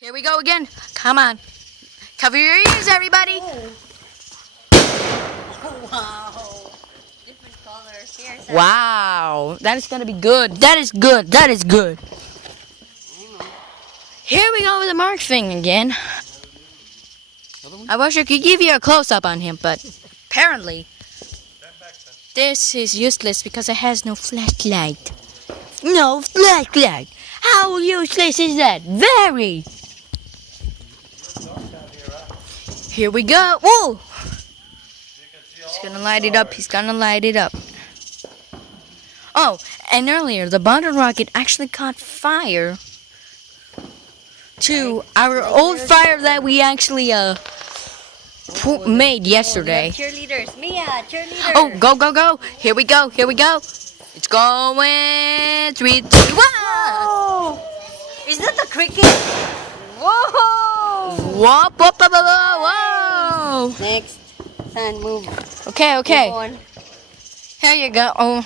Here we go again. Come on. Cover your ears, everybody. Oh, wow. Different colors. Here's Wow. That is going to be good. That is good. That is good. Here we go with the Mark thing again. I wish I could give you a close-up on him, but apparently this is useless because it has no flashlight. No flashlight. How useless is that? Very. Here we go. Whoa! He's gonna light it up. He's gonna light it up. Oh, and earlier the bottle rocket actually caught fire to our old fire that we actually made yesterday. Cheerleaders. Mia, cheerleader. Oh, go, go, go. Here we go. Here we go. It's going 3, 2, 1. Oh! Is that the cricket? Whoa! Whoop, whoop, whoop, whoop, whoa. Next. Son, move. Okay, okay. Move on. Here you go. Oh.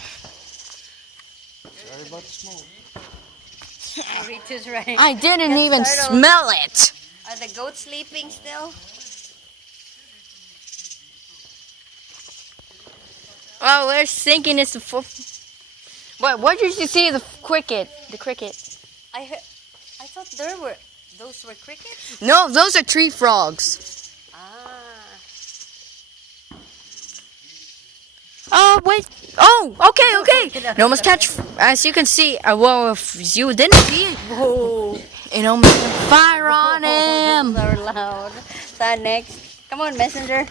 Sorry about the smoke. Rita's right. I didn't Get even startled. smell it. Are the goats sleeping still? Oh, we're thinking it's the what did you see? The cricket. The cricket. I thought those were crickets? No, those are tree frogs. Ah. Oh, wait. Oh, okay, okay. It almost catch, as you can see, well, if you didn't see it, Whoa. it almost caught fire on him. Those are loud. Son, next. Come on, messenger.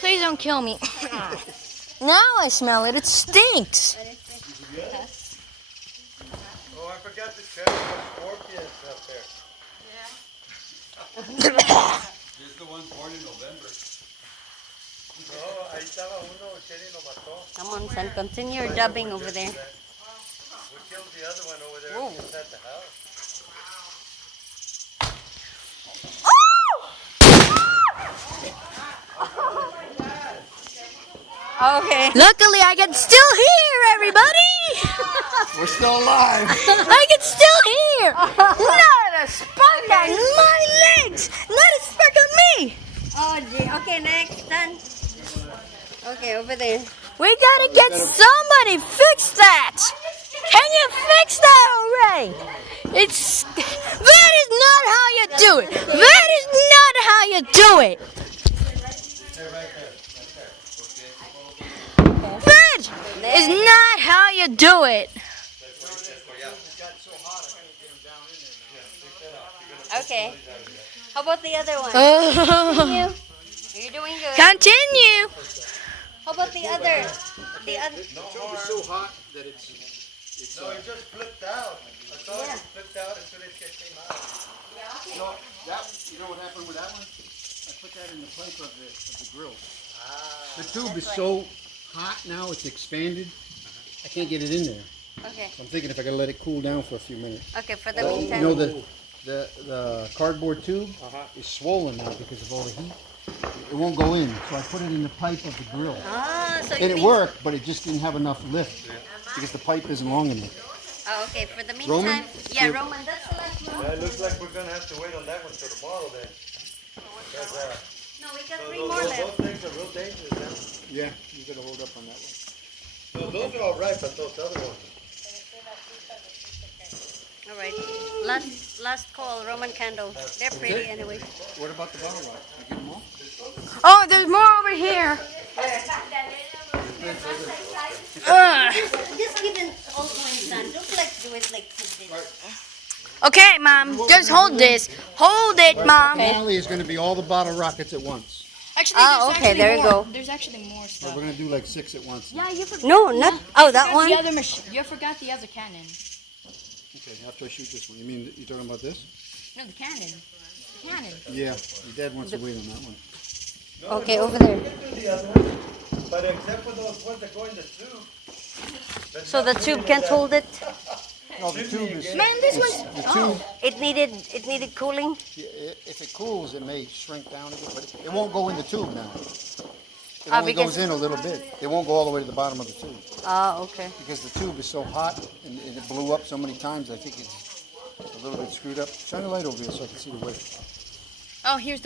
Please don't kill me. Now I smell it. It stinks. Oh, I forgot to check the scorpions up there. Here's the one born in November. No, ahí estaba uno, Cherry lo mató. Come on, son. Continue your dubbing over there. We killed the other one over there Whoa. inside the house. Okay. Luckily, I can still hear everybody. We're still alive. I can still hear. Not a spark on my legs. Not a spark on me. Oh, gee. Okay, next. Done. Okay, over there. We gotta get somebody fix that. Can you fix that already? That is not how you do it. That is not how you do it. That is not how you do it. Okay. How about the other one? Continue. You're doing good. Continue. How about the other? The other. No, it's so hot that it's no, it just flipped out. I saw it flipped out as soon as it came out. No, you know what happened with that one? I put that in the pipe of the grill. The tube is so hot now, it's expanded. I can't get it in there. Okay. So I'm thinking if I gotta let it cool down for a few minutes. Okay, for the You meantime. know the cardboard tube is swollen now because of all the heat. It won't go in, so I put it in the pipe of the grill. Ah, so And it worked, but it just didn't have enough lift because the pipe isn't long enough. Oh, okay. For the meantime. Roman? Yeah, Roman. That's the last one. It looks like we're gonna have to wait on that one till tomorrow then. No, we got 3 more left. things are real dangerous, yeah, you gotta hold up on that one. No, those are all right, but those other ones. All right. Last call. Roman candles. They're pretty anyway. What about the bottle rock? You get them all? Oh, there's more over here. Just give it all one, son. Don't like do it like this. Okay, Mom. Just hold this. Hold it, Mom. Finale is gonna be all the bottle rockets at once. Actually, Oh, okay, there you go. There's actually more So stuff. we're gonna do like 6 at once. Yeah, you forgot. No, not. Oh, that The one. other machine. You forgot the other cannon. Okay, after I shoot this one. You mean, you talking about this? No, the cannon. The cannon. Yeah, your dad wants to wait on that one. Okay, over there. The other one, but except for those ones that go in the tube. So the tube can't hold it. No, the tube is. Man, this one's. The tube, It needed cooling. if it cools, it may shrink down a bit, but it won't go in the tube now. It Ah, only because- goes in a little bit. It won't go all the way to the bottom of the tube Ah, okay. because the tube is so hot and it blew up so many times. I think little bit screwed up. Shine a light over here so I can see the way. Oh, here's the